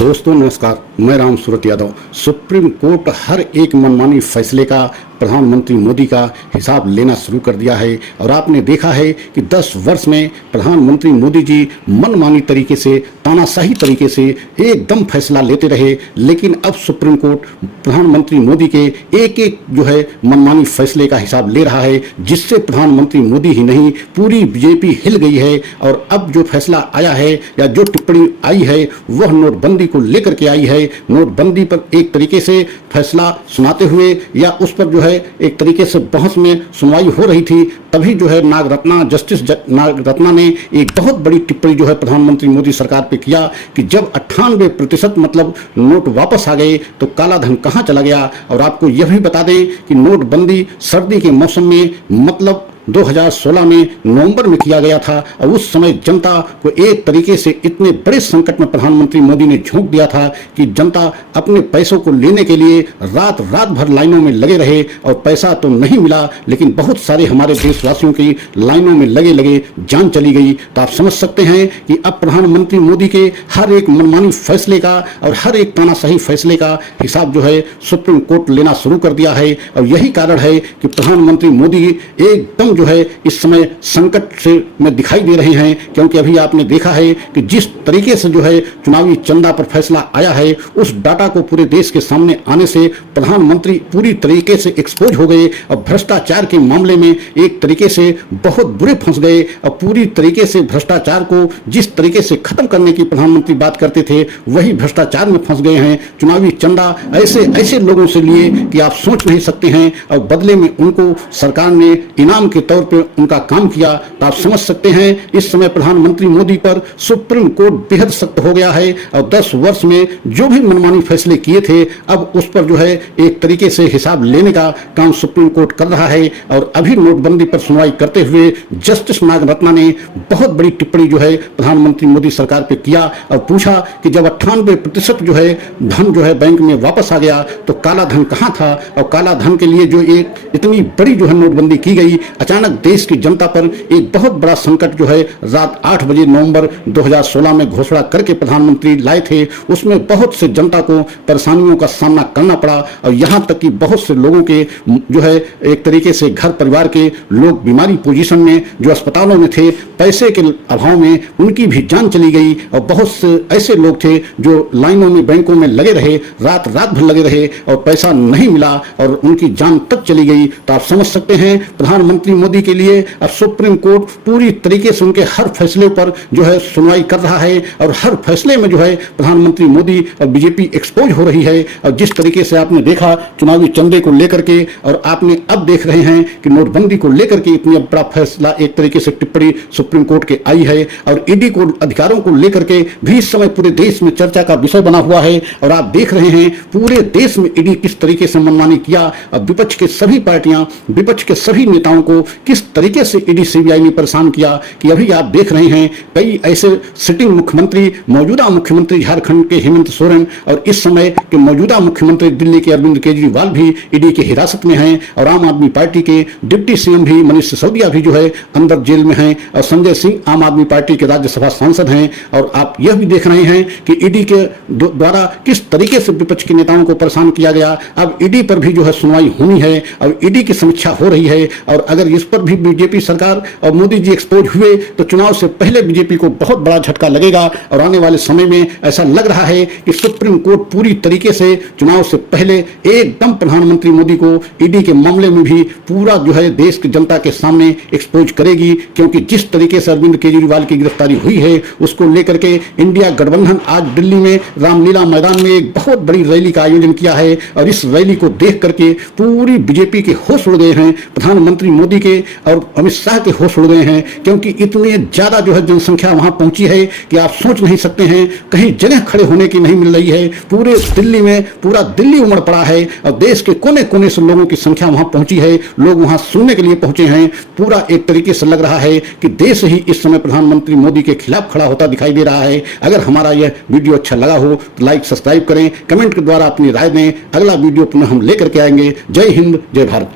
दोस्तों नमस्कार, मैं राम सूरत यादव। सुप्रीम कोर्ट हर एक मनमानी फैसले का प्रधानमंत्री मोदी का हिसाब लेना शुरू कर दिया है और आपने देखा है कि 10 वर्ष में प्रधानमंत्री मोदी जी मनमानी तरीके से, तानाशाही तरीके से एकदम फैसला लेते रहे, लेकिन अब सुप्रीम कोर्ट प्रधानमंत्री मोदी के एक एक मनमानी फैसले का हिसाब ले रहा है, जिससे प्रधानमंत्री मोदी ही नहीं पूरी बीजेपी हिल गई है। और अब जो फैसला आया है या जो टिप्पणी आई है वह नोटबंदी को लेकर के आई है। नोटबंदी पर एक तरीके से फैसला सुनाते हुए या उस पर एक तरीके से बहस में सुनवाई हो रही थी, तभी जस्टिस नागरत्ना ने एक बहुत बड़ी टिप्पणी प्रधानमंत्री मोदी सरकार पे किया कि जब 98% मतलब नोट वापस आ गए तो काला धन कहां चला गया। और आपको यह भी बता दें कि नोटबंदी सर्दी के मौसम में मतलब 2016 में नवंबर में किया गया था और उस समय जनता को एक तरीके से इतने बड़े संकट में प्रधानमंत्री मोदी ने झोंक दिया था कि जनता अपने पैसों को लेने के लिए रात भर लाइनों में लगे रहे और पैसा तो नहीं मिला, लेकिन बहुत सारे हमारे देशवासियों की लाइनों में लगे जान चली गई। तो आप समझ सकते हैं कि अब प्रधानमंत्री मोदी के हर एक मनमानी फैसले का और हर एक तानाशाही फैसले का हिसाब सुप्रीम कोर्ट लेना शुरू कर दिया है। और यही कारण है कि प्रधानमंत्री मोदी एकदम इस समय संकट से में दिखाई दे रहे हैं, क्योंकि अभी आपने देखा है कि जिस तरीके से चुनावी चंदा पर फैसला आया है, उस डाटा को पूरे देश के सामने आने से प्रधानमंत्री पूरी तरीके से एक्सपोज हो गए और भ्रष्टाचार के मामले में एक तरीके से बहुत बुरे फंस गए। और पूरी तरीके से भ्रष्टाचार को जिस तरीके से खत्म करने की प्रधानमंत्री बात करते थे, वही भ्रष्टाचार में फंस गए हैं। चुनावी चंदा ऐसे लोगों से लिए कि आप सोच नहीं सकते हैं, और बदले में उनको सरकार ने इनाम के तौर पे उनका काम किया। तो आप समझ सकते हैं इस समय प्रधानमंत्री मोदी पर सुप्रीम कोर्ट बेहद सख्त हो गया है और 10 वर्ष में जो भी मनमानी फैसले किए थे, अब उस पर एक तरीके से हिसाब लेने का काम सुप्रीम कोर्ट कर रहा है। और अभी नोटबंदी पर सुनवाई करते हुए जस्टिस नागरत्ना ने बहुत बड़ी टिप्पणी प्रधानमंत्री मोदी सरकार पे किया और पूछा कि जब 98% धन बैंक में वापस आ गया तो काला धन कहां था, और काला धन के लिए एक इतनी बड़ी नोटबंदी की गई। अचानक देश की जनता पर एक बहुत बड़ा संकट रात 8 बजे नवंबर 2016 में घोषणा करके प्रधानमंत्री लाए थे, उसमें बहुत से जनता को परेशानियों का सामना करना पड़ा। और यहां तक कि बहुत से लोगों के एक तरीके से घर परिवार के लोग बीमारी पोजीशन में जो अस्पतालों में थे, पैसे के अभाव में उनकी भी जान चली गई। और बहुत से ऐसे लोग थे जो लाइनों में बैंकों में लगे रहे, रात भर लगे रहे और पैसा नहीं मिला और उनकी जान तक चली गई। तो आप समझ सकते हैं प्रधानमंत्री मोदी के लिए अब सुप्रीम कोर्ट पूरी तरीके से उनके हर फैसले पर सुनवाई कर रहा है और हर फैसले में प्रधानमंत्री मोदी और बीजेपी एक्सपोज हो रही है। और जिस तरीके से आपने देखा चुनावी चंदे को लेकर के, और आपने अब देख रहे हैं कि नोटबंदी को लेकर के इतनी बड़ा फैसला, एक तरीके से टिप्पणी सुप्रीम कोर्ट के आई है। और ईडी को अधिकारों को लेकर के भी इस समय पूरे देश में चर्चा का विषय बना हुआ है। और आप देख रहे हैं पूरे देश में ईडी किस तरीके से मनमानी किया और विपक्ष के सभी पार्टियां, विपक्ष के सभी नेताओं को किस तरीके से ईडी सीबीआई ने परेशान किया कि अभी आप देख रहे हैं कई ऐसे सिटिंग मुख्यमंत्री, मौजूदा मुख्यमंत्री झारखंड के हेमंत सोरेन और इस समय के मौजूदा मुख्यमंत्री दिल्ली के अरविंद केजरीवाल भी ईडी की हिरासत में हैं। और आम आदमी पार्टी के डिप्टी सीएम भी मनीष सिसोदिया भी अंदर जेल में हैं। और संजय सिंह आम आदमी पार्टी के राज्यसभा सांसद हैं। और आप यह भी देख रहे हैं कि ईडी के द्वारा किस तरीके से विपक्ष के नेताओं को परेशान किया गया। अब ईडी पर भी सुनवाई होनी है और ईडी की समीक्षा हो रही है। और अगर इस पर भी बीजेपी सरकार और मोदी जी एक्सपोज हुए तो चुनाव से पहले बीजेपी को बहुत बड़ा झटका लगेगा। और आने वाले समय में ऐसा लग रहा है कि सुप्रीम कोर्ट पूरी तरीके से चुनाव से पहले एकदम प्रधानमंत्री मोदी को ईडी के मामले में भी पूरा देश की जनता के सामने एक्सपोज करेगी। क्योंकि जिस तरीके से अरविंद केजरीवाल की गिरफ्तारी हुई है उसको लेकर के इंडिया गठबंधन आज दिल्ली में रामलीला मैदान में एक बहुत बड़ी रैली का आयोजन किया है। और इस रैली को देख करके पूरी बीजेपी के होश उड़ गए हैं, प्रधानमंत्री मोदी के और अमित शाह के होश उड़ गए हैं। क्योंकि इतने ज्यादा जनसंख्या वहां पहुंची है कि आप सोच नहीं सकते हैं, कहीं जगह खड़े होने की नहीं मिल रही है। पूरे दिल्ली में पूरा दिल्ली उमड़ पड़ा है और देश के कोने कोने से लोगों की संख्या वहां पहुंची है। लोग वहां सुनने के लिए पहुंचे हैं। पूरा एक तरीके से लग रहा है कि देश ही इस समय प्रधानमंत्री मोदी के खिलाफ खड़ा होता दिखाई दे रहा है। अगर हमारा यह वीडियो अच्छा लगा हो तो लाइक सब्सक्राइब करें, कमेंट के द्वारा अपनी राय दें। अगला वीडियो पुनः हम लेकर के आएंगे। जय हिंद, जय भारत।